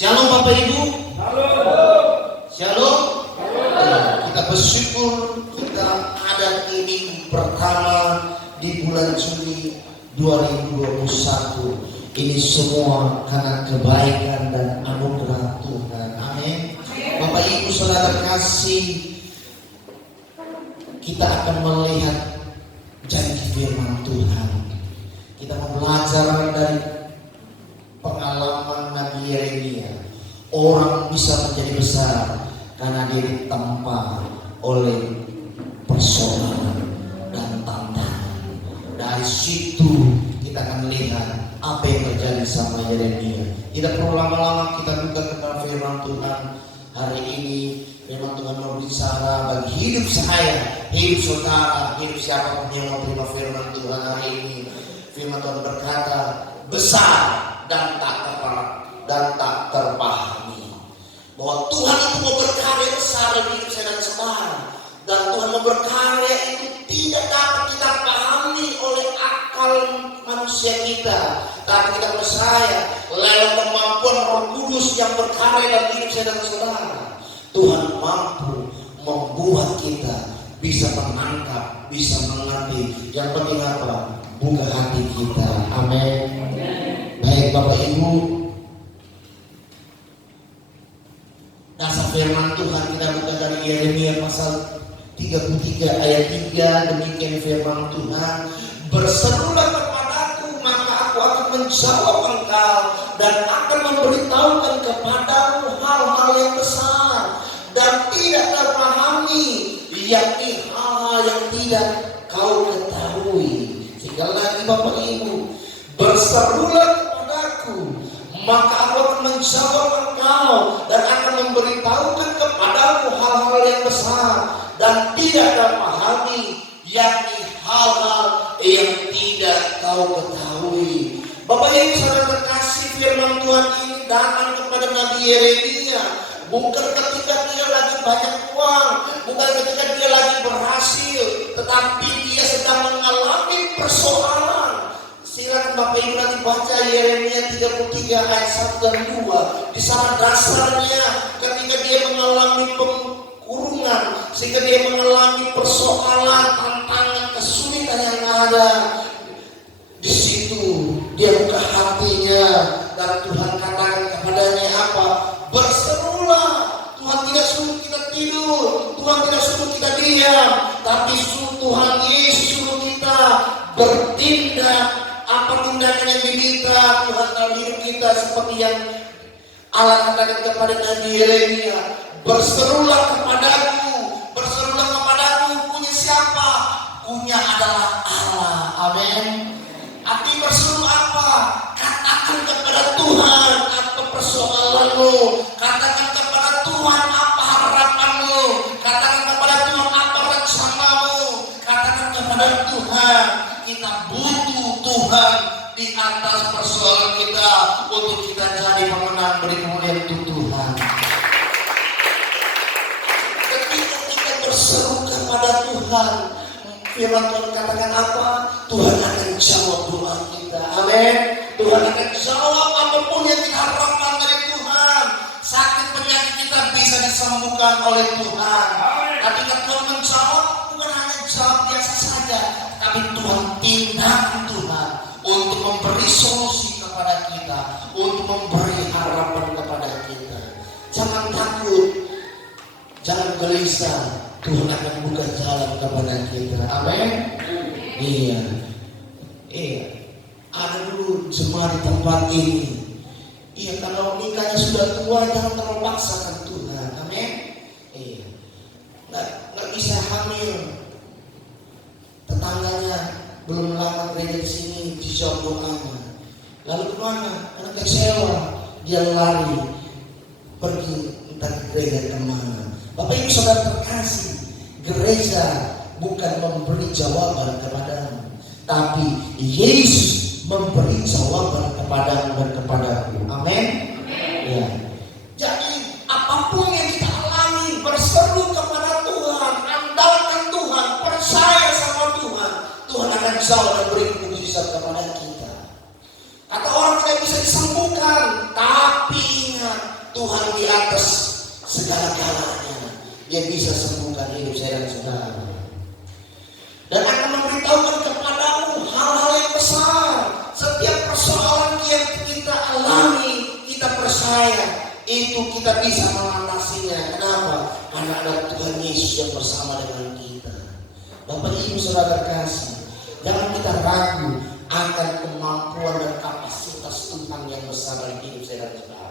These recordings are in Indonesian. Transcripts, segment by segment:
Shalom Bapak Ibu. Shalom. Kita bersyukur kita ada di minggu pertama di bulan Juli 2021. Ini semua karena kebaikan dan anugerah Tuhan. Amin. Bapak Ibu saudara kasih, kita akan melihat janji firman Tuhan. Kita mau belajar dari pengalaman Nabi Yeremia. Orang bisa menjadi besar karena dia ditempa oleh persoalan dan tantangan. Dari situ kita akan lihat apa yang terjadi sama Yeremia. Tidak perlu lama-lama, kita buka kepada firman Tuhan hari ini. Firman Tuhan berbicara bagi hidup saya, hidup saudara, hidup siapapun yang mau terima firman Tuhan hari ini. Firman Tuhan berkata, besar dan tak terpahami. Bahwa Tuhan itu mau berkarya besar dalam hidup saya dan saudara. Dan Tuhan mau berkarya itu tidak dapat kita pahami oleh akal manusia kita. Tapi kita percaya lewat kemampuan Roh Kudus yang berkarya dalam hidup saya dan saudara. Tuhan mampu membuat kita bisa menangkap, bisa mengerti. Yang penting apa? Buka hati kita. Amin. Baik Bapak Ibu, dasar firman Tuhan kita buka dari Yeremia pasal 33 ayat 3. Demikian firman Tuhan, berserulah kepadaku maka aku akan menjawab engkau dan akan memberitahukan kepadamu hal-hal yang besar dan tidak terpahami, yakni hal yang tidak kau ketahui. Sekali lagi Bapak Ibu, berserulah kepadaku maka aku akan menjawab engkau dan akan memberitahukan kepadamu hal-hal yang besar dan tidak terpahami, yakni hal-hal yang tidak kau ketahui. Bapak Ibu saudara terkasih, firman Tuhan ini datang kepada Nabi Yeremia bukan ketika dia lagi banyak uang, bukan ketika dia lagi berhasil, tetapi dia sedang mengalami persoalan. Silakan Bapak Ibu nanti baca Yeremia 33 ayat 1 dan 2. Di sana dasarnya ketika dia mengalami pengkurungan, sehingga dia mengalami persoalan, tantangan, kesulitan yang ada. Di situ dia buka hatinya dan Tuhan katakan kepadanya apa? Berserulah. Tuhan tidak suruh kita tidur, Tuhan tidak suruh kita diam, tapi Tuhan Yesus suruh kita bertindak. Apa tindakan yang diminta Tuhan dalam hidup kita, seperti yang Allah katakan kepada Nabi Yeremia, berserulah kepadaku, punya siapa? Punya adalah Allah. Amin. Arti berseru apa? Katakan kepada Tuhan apa persoalanmu, katakan kepada Tuhan apa harapanmu, katakan kepada Tuhan apa rencanamu, katakan kepada Tuhan kita butuh Tuhan di atas persoalan kita untuk kita jadi pemenang beri kemuliaan untuk Tuhan. Ketika kita berseru kepada Tuhan, firman Tuhan katakan apa? Tuhan akan jawab doa kita. Amin. Tuhan akan jawab apapun yang kita harapkan dari Tuhan. Sakit penyakit kita bisa disembuhkan oleh Tuhan. Tapi Tuhan menjawab bukan hanya jawab biasa saja, tapi Tuhan tindakan Tuhan untuk memberi solusi kepada kita, untuk memberi harapan kepada kita. Jangan takut, jangan gelisah. Tuhan akan buka jalan kepada kita. Amin. Iya. Ada dulu jemaat di tempat ini. Iya, kalau nikahnya sudah tua jangan terlalu paksakan Tuhan. Amin. Iya. Nggak bisa hamil. Tetangganya belum lama gereja di sini dijawab doanya. Lalu kemana? Karena kecewa, dia lari pergi entah ke gereja kemana. Bapak Ibu saudara terkasih, gereja bukan memberi jawaban kepadamu, tapi Yesus memberi jawaban kepadamu dan kepadaku. Amin. Ya. Jadi apapun yang kita alami, berseru kepada Tuhan, andalkan Tuhan, percaya sama Tuhan, Tuhan akan jawab dan beri mujizat kepada kita. Kata orang tidak bisa disembuhkan, tapi ingat, Tuhan di atas segala-galanya. Dia bisa sembuhkan hidup saya dan saudara. Dan akan memberitahukan kepadamu hal-hal yang besar. Setiap persoalan yang kita alami, kita percaya itu kita bisa mengatasinya. Kenapa? Karena ada Tuhan Yesus yang bersama dengan kita. Bapak Ibu Saudara terkasih, jangan kita ragu akan kemampuan dan kapasitas Tuhan yang besar dalam hidup saya dan saudara.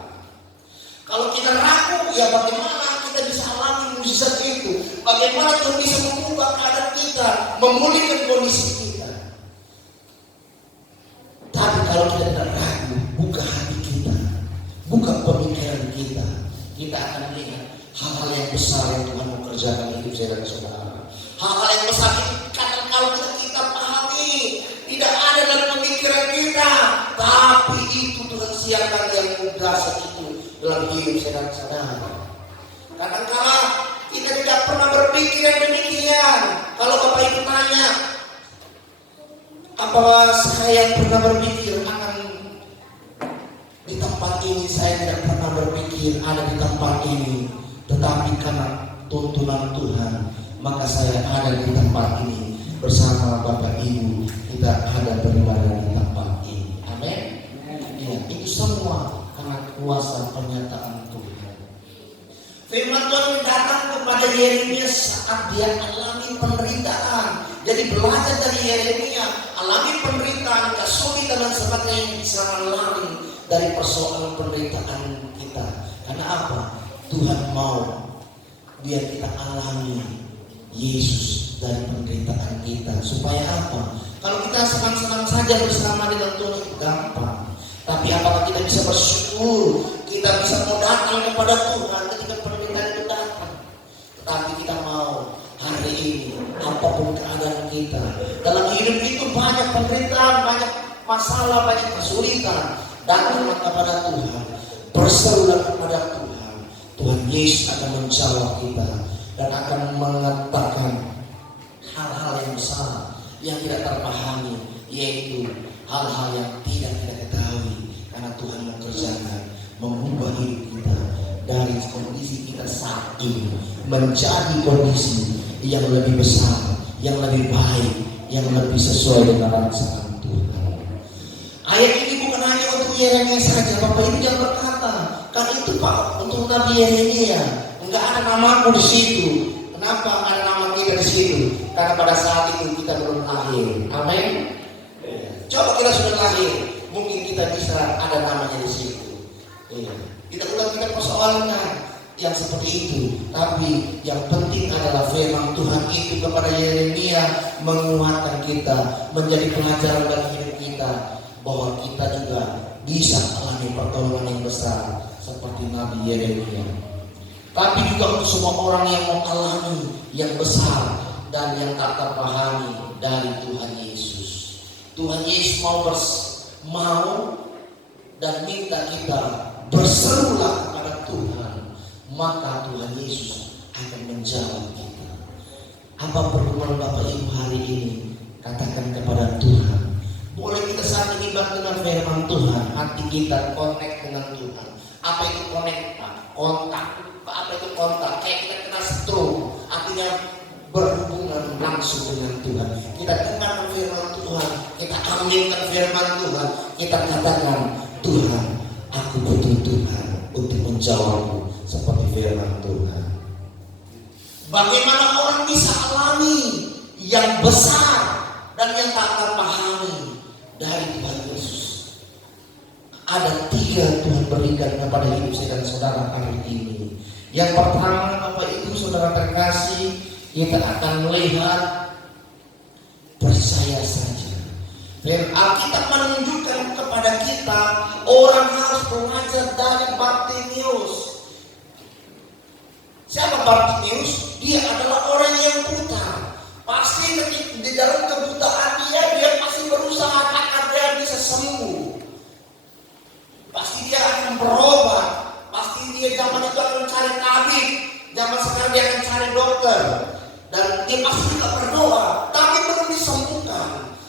Kalau kita ragu, ya bagaimana kita bisa alami mujizat itu? Bagaimana Tuhan bisa mengubah keadaan kita, memulihkan kondisi kita? Tapi kalau kita tidak ragu, buka hati kita, buka pemikiran kita, kita akan melihat hal-hal yang besar yang Tuhan mau kerjakan di hidup saya dan saudara. Hal-hal yang besar itu kadang kalau kita pahami, tidak ada dalam pemikiran kita, tapi itu Tuhan siapkan yang mudah itu dalam hidup saya dan saudara. Kadang-kala kita tidak pernah berpikir yang demikian. Kalau Bapak Ibu tanya, apa saya pernah berpikir akan di tempat ini? Saya tidak pernah berpikir ada di tempat ini. Tetapi karena tuntunan Tuhan, maka saya ada di tempat ini bersama Bapak Ibu. Kita ada beribadah di tempat ini. Amin. Ya, itu semua karena kuasa pernyataan Tuhan. Firman Tuhan datang kepada Yeremia saat dia alami penderitaan. Jadi belajar dari Yeremia, alami penderitaan, kesulitan dan sebagainya yang bisa melari dari persoalan penderitaan kita. Karena apa? Tuhan mau biar kita alami Yesus dari penderitaan kita. Supaya apa? Kalau kita senang-senang saja bersama dengan Tuhan itu gampang. Tapi apakah kita bisa bersyukur? Kita bisa mau datang kepada Tuhan ketika penderitaan itu datang. Tetapi kita mau hari ini, apapun keadaan kita, dalam hidup itu banyak penderitaan, banyak masalah, banyak kesulitan. Datanglah kepada Tuhan, berserulah kepada Tuhan. Tuhan Yesus akan menjawab kita dan akan mengatakan hal-hal yang besar yang tidak terpahami, yaitu hal-hal yang tidak kita ketahui. Karena Tuhan mengerjakan, mengubah hidup kita dari kondisi kita saat ini menjadi kondisi yang lebih besar, yang lebih baik, yang lebih sesuai dengan rancangan Tuhan. Ayat ini bukan hanya untuk Yeremia saja. Bapak Ibu jangan berkata, kan itu Pak untuk Nabi Yeremia, enggak ada namaku di situ. Kenapa ada nama kita di situ? Karena pada saat itu kita belum lahir. Amin. Coba kita sudah lahir, mungkin kita bisa ada namanya di situ. Kita ulang kita persoalannya yang seperti itu. Tapi yang penting adalah firman Tuhan itu kepada Yeremia menguatkan kita, menjadi pelajaran dalam hidup kita, bahwa kita juga bisa alami pertolongan yang besar seperti Nabi Yeremia. Tapi juga untuk semua orang yang mau alami yang besar dan yang tak terpahami dari Tuhan Yesus. Tuhan Yesus mau dan minta kita berserulah kepada Tuhan, maka Tuhan Yesus akan menjawab kita. Apa pertemuan Bapak Ibu hari ini? Katakan kepada Tuhan. Boleh kita saat ini dengan firman Tuhan, hati kita connect dengan Tuhan. Apa itu connect? Kontak. Apa itu kontak? Kayak kita kena stroke, artinya berhubungan langsung dengan Tuhan. Kita dengarkan firman Tuhan, kita aminkan firman Tuhan, kita katakan, Tuhan, aku butuh Tuhan untuk menjawabku seperti firman Tuhan. Bagaimana orang bisa alami yang besar dan yang tak terpahami dari Tuhan Yesus? Ada 3 Tuhan berikan kepada hidup saya dan saudara hari ini. Yang pertama, Bapak Ibu Saudara terkasih, kita akan melihat percaya saja. Dan Alkitab menunjukkan kepada kita orang harus belajar dari Bartimeus. Siapa Bartimeus? Dia adalah orang yang buta. Pasti di dalam kebutaan dia pasti berusaha agar dia bisa sembuh. Pasti dia akan berobat. Pasti dia zaman itu akan cari tabib. Zaman sekarang dia akan cari dokter. Dan dia pasti juga berdoa, tapi belum disembuhkan.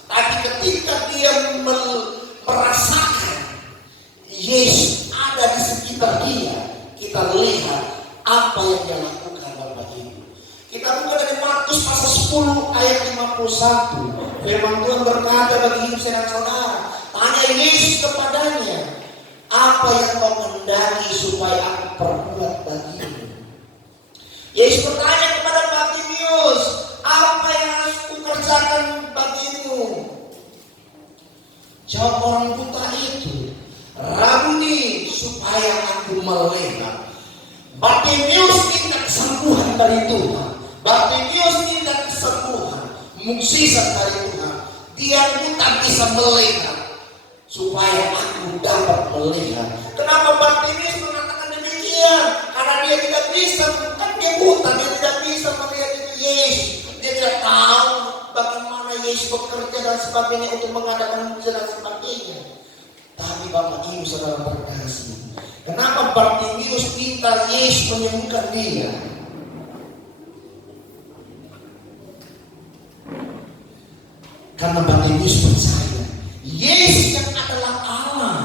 Tapi ketika dia merasakan Yesus ada di sekitar dia, 51, firman Tuhan berkata bagi hidup saya dan saudara, tanya Yesus kepadanya, apa yang kau kehendaki supaya aku perbuat bagimu? Yesus bertanya kepada Bartimius, apa yang harus kukerjakan bagimu? Jawab orang buta itu, Rabuni, supaya aku melihat. Bartimius minta kesembuhan dari Tuhan. Bartimius minta kesembuhan, mukjizat dari Tuhan. Dia buta bisa melihat, supaya aku dapat melihat. Kenapa Bartimius mengatakan demikian? Karena dia tidak bisa, kan dia buta, dia tidak bisa melihat itu Yesus. Dia tidak tahu bagaimana Yesus bekerja dan sebagainya untuk mengadakan mukjizat dan sebagainya. Tapi Bapak Ibu Saudara terkasih, kenapa Bartimius minta Yesus menyembuhkan dia? Karena Bartimius percaya Yesus yang adalah Allah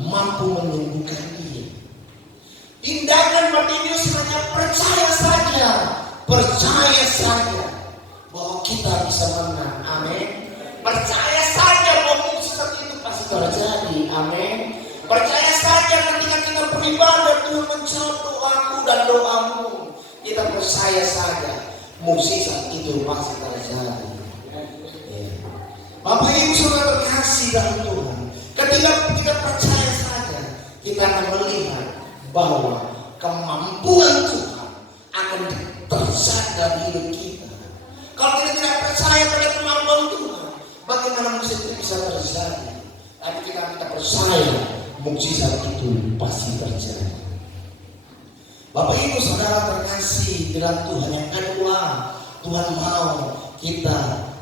mampu menyembuhkan dia. Tindakan Bartimius hanya percaya saja bahwa kita bisa menang. Amin. Percaya saja bahwa mukjizat itu pasti terjadi. Amin. Percaya saja ketika kita beribadah Tuhan menjawab doaku dan doamu. Kita percaya saja mukjizat itu pasti terjadi. Bapak Ibu Saudara terkasih dalam Tuhan, ketika kita percaya saja, kita akan melihat bahwa kemampuan Tuhan akan terjadi dalam hidup kita. Kalau kita tidak percaya pada kemampuan Tuhan, bagaimana mukjizat itu bisa terjadi? Tapi kita percaya mukjizat itu pasti terjadi. Bapak Ibu Saudara terkasih dalam Tuhan, yang kedua, Tuhan mau kita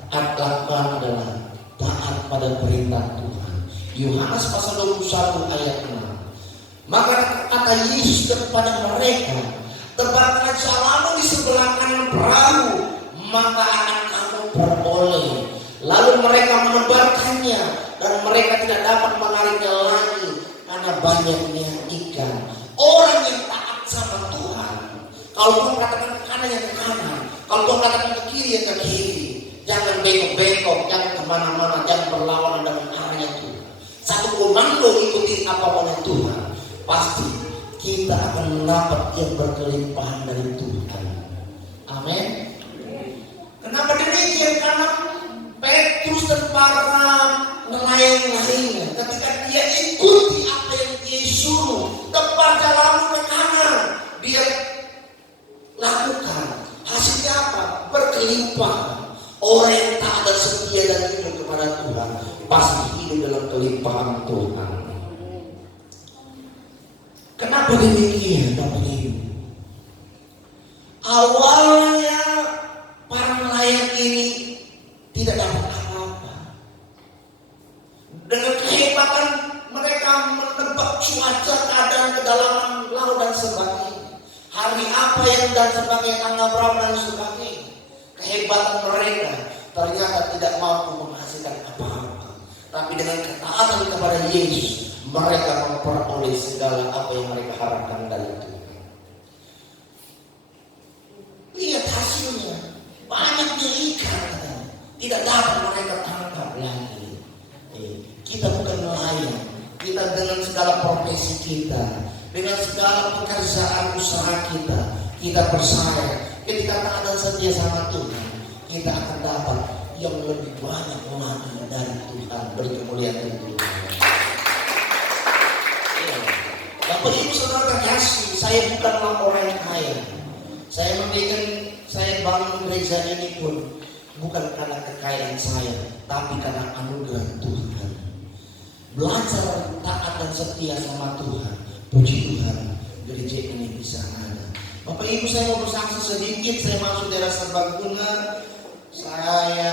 lakukan adalah taat pada perintah Tuhan. Yohanes pasal 21 ayat 6. Maka kata Yesus kepada mereka, tebarkanlah jalamu di sebelah kanan perahu, maka akan kamu beroleh. Lalu mereka menebarkannya, dan mereka tidak dapat menariknya lagi karena banyaknya ikan. Orang yang taat sama Tuhan, kalau Tuhan katakan ke kanan yang ke kanan, kalau Tuhan katakan ke kiri yang ke kiri. Jangan bengkok-bengkok, jangan kemana-mana, jangan berlawanan dengan arahnya Tuhan. Satu komando ikuti apapun yang Tuhan, pasti kita akan mendapat yang berkelimpahan dari Tuhan. Amin. Kenapa demikian? Karena Petrus dan para nelayan lainnya, ketika dia ikuti apa yang Yesus suruh, tebar jalanmu ke kanan, dia lakukan. Hasilnya apa? Berkelimpahan. Orang yang taat dan setia dan hidup kepada Tuhan pasti hidup dalam kelimpahan Tuhan. Kenapa demikian Bapak Ibu? Awalnya para nelayan ini tidak dapat apa-apa. Dengan kehebatan mereka menebak cuaca, keadaan kedalaman laut dan sebagainya. Hari apa yang dan sebagainya, tanggal berapa dan sebagainya. Kehebatan mereka ternyata tidak mampu menghasilkan apa-apa. Tapi dengan ketaatan kepada Yesus, mereka memperoleh segala apa yang mereka harapkan dari Tuhan. Lihat hasilnya, banyaknya ikan tidak dapat mereka tangkap lagi. Kita bukan nelayan, kita dengan segala profesi kita, dengan segala pekerjaan usaha kita percaya. Ketika taat dan setia sama Tuhan, kita akan dapat yang lebih banyak lagi dari Tuhan. Beri kemuliaan Tuhan. Bapak Ibu Saudara terkasih, saya bukanlah orang yang kaya. Saya bangun gereja ini pun bukan karena kekayaan saya, tapi karena anugerah Tuhan. Belajar taat dan setia sama Tuhan. Puji Tuhan, gereja ini bisa ada. Bapak Ibu, saya mau bersaksi sedikit. Saya masuk daerah Serbaguna. Saya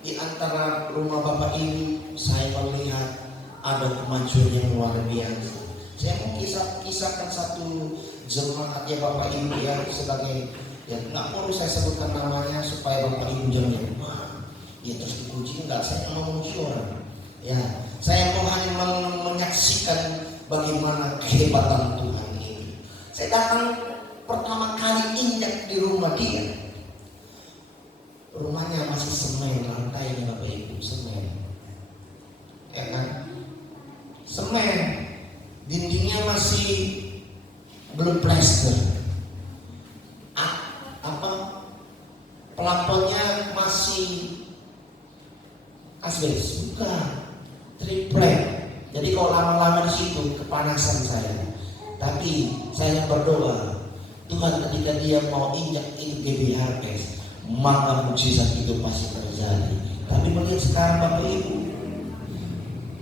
di antara rumah Bapak Ibu, saya melihat ada kemajuan yang luar biasa. Saya mau kisahkan satu jemaat ya Bapak Ibu ya, sebagai ya nggak perlu saya sebutkan namanya supaya Bapak Ibu jangan ya terus dipuji, enggak, saya mau memuji orang. Ya, saya mau hanya menyaksikan bagaimana kehebatan Tuhan ini. Saya datang pertama kali injak di rumah dia. rumahnya masih semen, lantainya Bapak Ibu semen, ya kan? Semen, dindingnya masih belum plester, plafonnya masih asbes, bukan, triplek. Jadi kalau lama-lama di situ kepanasan saya. Tapi saya berdoa, Tuhan ketika dia mau injak itu GBHPS, maka mukjizat itu pasti terjadi. Tapi melihat sekarang Bapak Ibu,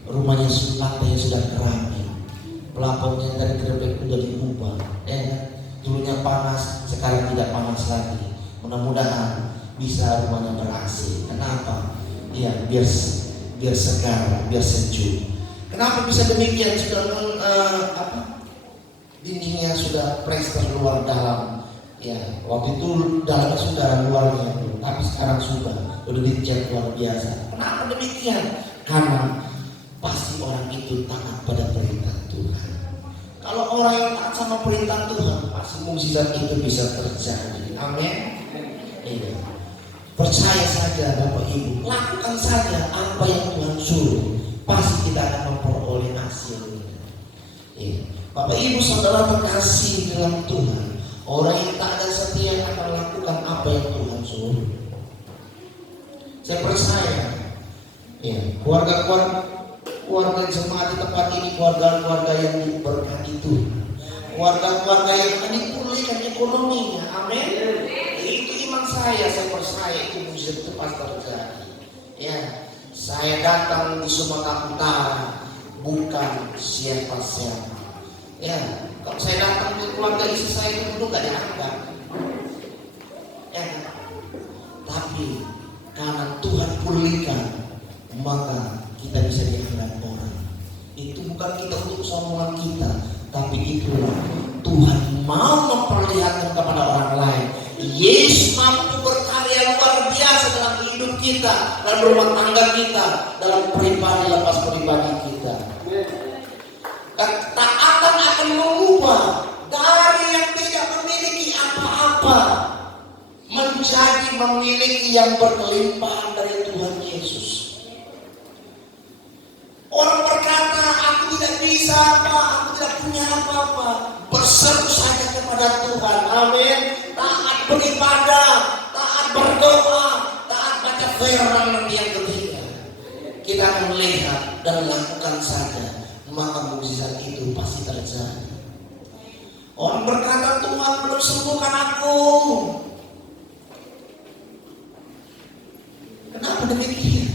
rumahnya lantainya sudah keramik, plafonnya dari triplek sudah diubah. Dulunya panas, sekarang tidak panas lagi. Mudah-mudahan bisa rumahnya ber-AC. Kenapa? Ya, biar segar, biar sejuk. Kenapa bisa demikian? Sudah dindingnya sudah plester luar dalam. Ya, waktu itu dalamnya sudah, luarnya belum. Tapi sekarang sudah dicat luar biasa. Kenapa demikian? Karena pasti orang itu taat pada perintah Tuhan. Kalau orang yang taat sama perintah Tuhan, pasti mukjizat itu bisa terjadi. Amin. Iya. Percaya saja Bapak Ibu, lakukan saja apa yang Tuhan suruh, pasti kita akan memperoleh hasilnya. Iya. Bapak Ibu saudara terkasih dalam Tuhan, orang yang taat dan setia akan lakukan apa yang Tuhan suruh. Saya percaya, ya, keluarga jemaat di tempat ini, keluarga yang diberkati Tuhan, keluarga yang akan dipulihkan ekonominya. Amin. Itu iman saya percaya itu mujizat itu pasti terjadi. Ya, saya datang di Sumatera Utara bukan siapa-siapa. Ya, kalau saya datang ke keluarga istri saya itu dulu nggak dianggap. Ya, tapi karena Tuhan pulihkan, maka kita bisa dianggap orang. Itu bukan kita untuk sombongan kita, tapi itulah Tuhan mau memperlihatkan kepada orang lain. Yesus mampu berkarya luar biasa dalam hidup kita, dalam rumah tangga kita, dalam pribadi lepas pribadi kita. Ketaatan akan mengubah dari yang tidak memiliki apa-apa menjadi memiliki yang berkelimpahan dari Tuhan Yesus. Orang berkata, aku tidak bisa aku tidak punya apa-apa. Berseru saja kepada Tuhan. Amin. Taat beribadah, taat berdoa, taat baca firman yang ketiga. Kita akan melihat dan lakukan saja, maka mukjizat itu pasti terjadi. Orang berkata, Tuhan belum sembuhkan aku. Kenapa demikian?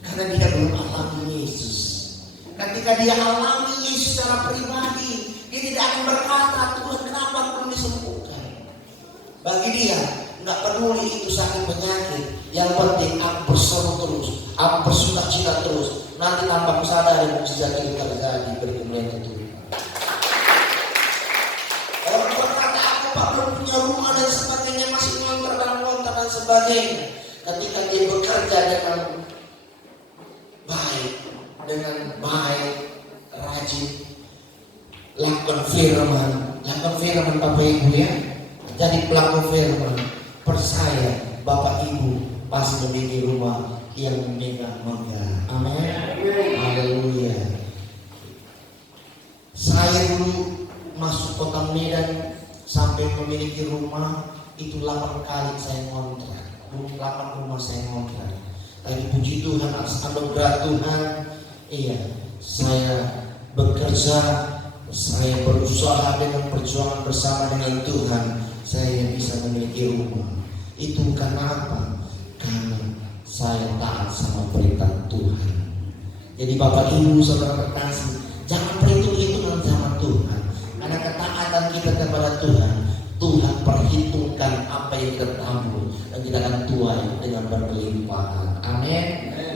Karena dia belum alami Yesus. Ketika dia alami Yesus secara pribadi, dia tidak akan berkata, Tuhan kenapa aku belum disembuhkan. Bagi dia, nggak peduli itu sakit penyakit. Yang penting aku berseru terus, aku bersukacita terus. Nanti tanpa aku sadar mukjizat itu terjadi. Beri kemuliaan itu. Orang berkata, aku belum punya rumah dan sebagainya, masih ngontrak dan sebagainya. Ketika dia bekerja dengan baik, rajin, lakukan firman Bapak Ibu ya. Jadi pelaku firman, percaya Bapak Ibu pasti memiliki rumah yang megah. Amin. Haleluya. Saya dulu masuk kota Medan sampai memiliki rumah itu 8 kali saya ngontrak. 8 rumah saya ngontrak. Tapi puji Tuhan, atas anugerah Tuhan, iya, saya bekerja, saya berusaha dengan perjuangan bersama dengan Tuhan, saya bisa memiliki rumah. Itu karena apa? Karena saya taat sama perintah Tuhan. Jadi Bapak Ibu saudara terkasih, jangan perhitung-hitungan sama Tuhan. Karena ketaatan kita kepada Tuhan, Tuhan perhitungkan apa yang kita tabur dan kita akan tuai dengan berkelimpahan. Amin.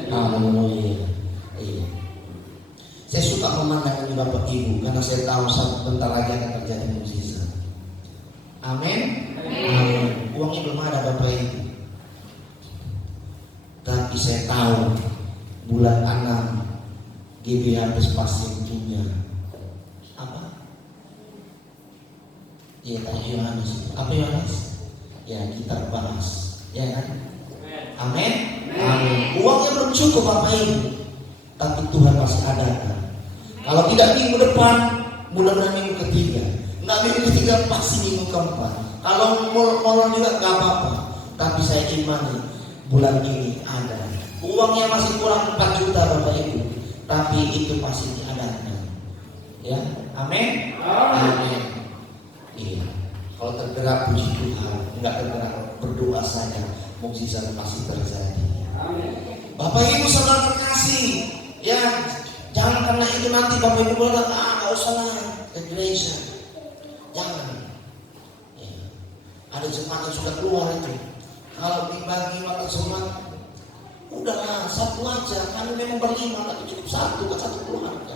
Haleluya. Iya. Saya suka memandang ini Bapak Ibu karena saya tahu sebentar lagi akan terjadi mukjizat. Amin. Amin. Uangnya belum ada Bapak Ibu, tapi saya tahu bulan 6 GBHPS pasti punya apa? Iya, Yohanes. Apa Yohanes? Ya, kita bahas, ya kan? Amin. Amin. Uangnya belum cukup Bapak Ibu, tapi Tuhan masih adakan. Kalau tidak minggu depan, mudah-mudahan minggu ketiga. Nggak minggu ketiga, pasti minggu keempat. Kalau molor juga nggak apa-apa. Tapi saya imani bulan ini ada. Uangnya masih kurang 4 juta Bapak Ibu, tapi itu pasti diadakan. Ya, amin. Amin. Iya. Kalau tergerak puji Tuhan, nggak tergerak berdoa saja, mukjizat pasti terjadi. Amin. Bapak Ibu saudara terkasih, ya jangan karena itu nanti Bapak Ibu bilang nggak usah lah ke gereja. Jangan. Ya. Ada jemaat yang sudah keluar itu. Kalau dibagi makan jemaat, udahlah satu aja. Kami memang berlima, tapi cukup satu ke satu keluarga.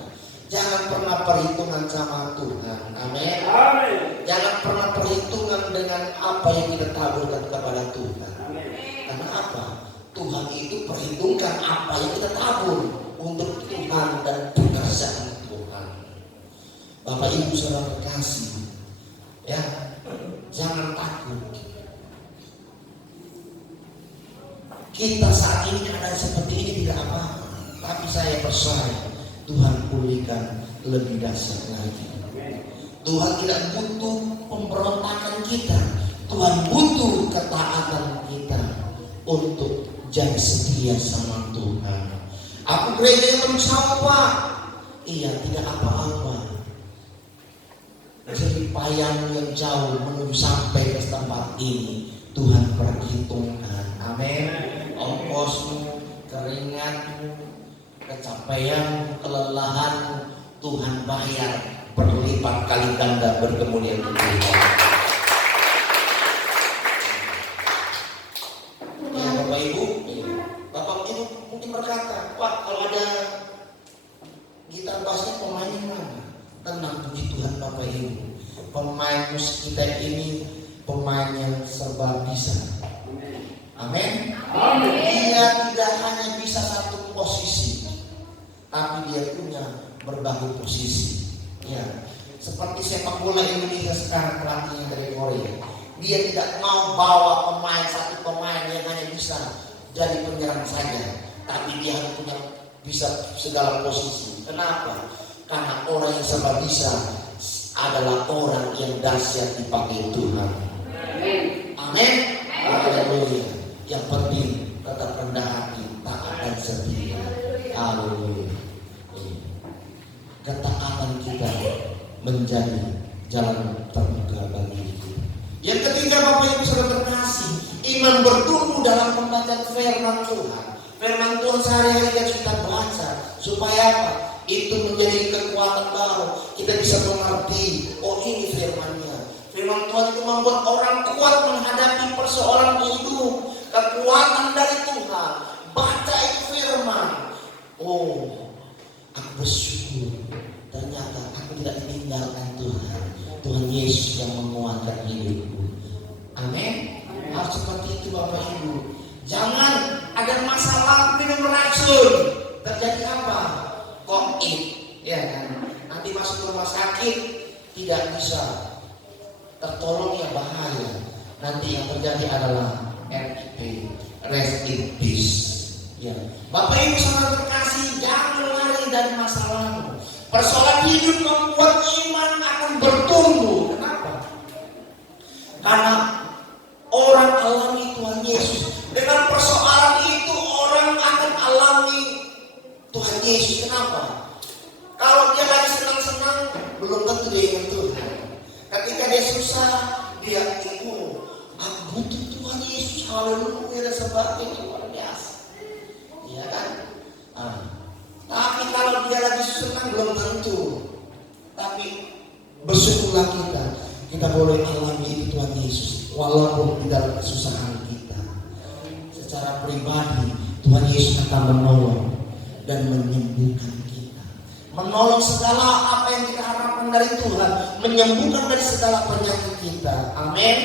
Jangan pernah perhitungan sama Tuhan. Amin. Amin. Jangan pernah perhitungan dengan apa yang kita taburkan kepada Tuhan. Amin. Karena apa? Tuhan itu perhitungkan apa yang kita tabur untuk Tuhan dan pekerjaan Tuhan. Bapak Ibu saudara terkasih, ya jangan takut. Kita saat ini keadaan seperti ini tidak apa-apa, tapi saya percaya Tuhan pulihkan lebih dahsyat lagi. Tuhan tidak butuh pemberontakan kita. Tuhan butuh ketaatan kita untuk jadi setia sama Tuhan. Aku gereja yang berusaha Pak. Iya, tidak apa-apa. Jadi payahmu yang jauh menuju sampai ke tempat ini Tuhan perhitungkan. Amin. Ongkosmu, keringatmu, kecapean, kelelahan Tuhan bayar berlipat kali ganda berkemudian kemudian. Ya Bapak Ibu mungkin berkata, Pak kalau ada gitar bassnya pemainnya mana? Tenang puji Tuhan Bapak Ibu. Pemain musik kita ini pemain yang serba bisa. Amin. Dia tidak hanya bisa satu posisi, tapi dia punya berbagai posisi. Ya, seperti sepak bola Indonesia sekarang pelatihnya dari Korea. Dia tidak mau bawa satu pemain yang hanya bisa jadi penyerang saja, tapi dia harus punya bisa segala posisi. Kenapa? Karena orang yang serba bisa adalah orang yang dahsyat dipakai Tuhan. Amin. Haleluya. Yang penting tetap rendah hati, taat dan setia. Haleluya. Ketaatan kita menjadi jalan terbuka bagi kita. Yang ketiga Bapak Ibu saudara terkasih, iman bertumbuh dalam pembacaan firman Tuhan. Firman Tuhan sehari-hari yang kita baca supaya apa? Itu menjadi kekuatan baru. Kita bisa mengerti, oh ini firman-Nya. Firman Tuhan itu membuat orang kuat menghadapi persoalan hidup. Kekuatan dari Tuhan. Baca itu firman. Oh, aku bersyukur. Ternyata aku tidak ditinggalkan Tuhan. Tuhan Yesus yang menguatkan hidupku. Amin. Harus seperti itu Bapak Ibu. Jangan ada masalah minum racun. Terjadi apa? Covid, ya kan? Nanti masuk ke rumah sakit tidak bisa tertolong, ya bahaya. Nanti yang terjadi adalah RIP, rest in peace. Ya, Bapak Ibu saudara terkasih, jangan lari dari masalahmu. Persoalan hidup membuat iman akan bertumbuh. Kenapa? Karena orang alami Tuhan Yesus. Dengan persoalan itu orang akan alami Tuhan Yesus. Kenapa? Kalau dia lagi senang-senang, belum tentu dia ingat Tuhan. Ketika dia susah, dia itu aku butuh Tuhan Yesus. Haleluya dan sebagainya, luar biasa. Iya kan? Tapi kalau dia lagi senang belum tentu. Tapi bersyukurlah kita boleh alami itu Tuhan Yesus walaupun di dalam kesusahan kita. Secara pribadi Tuhan Yesus akan menolong dan menyembuhkan kita. Menolong segala apa yang kita harapkan dari Tuhan, menyembuhkan dari segala penyakit kita. Amin.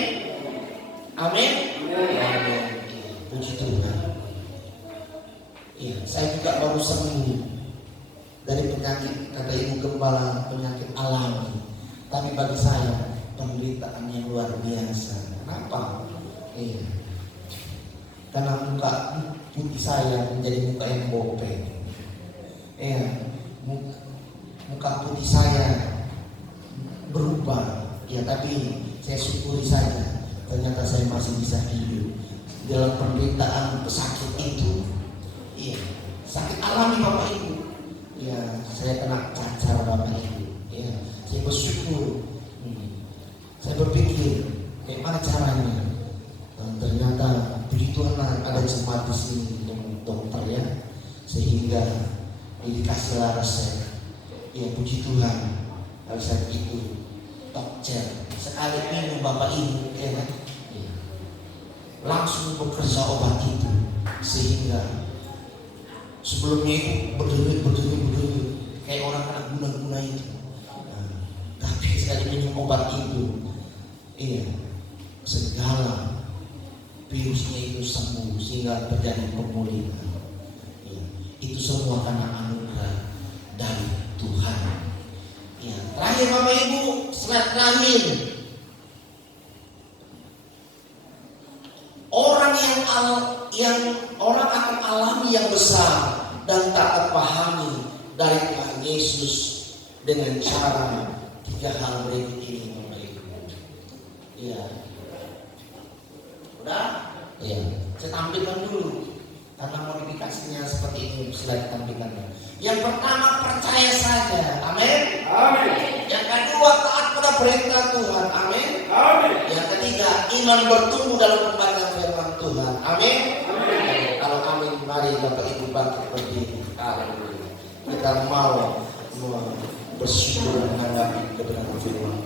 Amin. Amin. Puji Tuhan. Iya, saya juga baru sembuh dari penyakit, kata Ibu Gembala, penyakit alami. Tapi bagi saya penderitaan yang luar biasa. Kenapa? Iya. karena muka putih saya menjadi muka yang bopeng. Muka putih saya berubah. Ya, tapi saya syukuri saja. Ternyata saya masih bisa hidup dalam penderitaan sakit itu. Iya, sakit alami Bapak Ibu. Ya, saya kena cacar Bapak Ibu. Ya, saya bersyukur. Saya berpikir bagaimana caranya. Dan ternyata puji Tuhan ada jemaat di sini dokter ya, sehingga dikasih resep. Ya, puji Tuhan. Resep itu dokter sekali minum Bapak Ibu ya, langsung bekerja obat itu, sehingga sebelumnya itu berdenyut kayak orang kena guna-guna itu. Tapi sekali minum obat itu, segala virusnya itu sembuh, sehingga terjadi pemulihan. Itu semua karena anugerah dari Tuhan. Terakhir Bapak Ibu, slide terakhir. Orang akan alami yang besar dan tak terpahami dari Tuhan Yesus dengan cara 3 hal berikut ini Bapak Ibu. Ya. Udah? Ya. Saya tampilkan dulu karena modifikasinya seperti ini, slide tampilkannya. Yang pertama, percaya saja. Amin. Amin. Yang kedua, taat pada perintah Tuhan. Amin. Amin. Yang ketiga, iman bertumbuh dalam pembacaan firman Tuhan. Amin. Amin. Kalau amin, mari Bapak Ibu bangkit berdiri. Haleluya. Kita mau bersyukur menghadapi kebenaran firman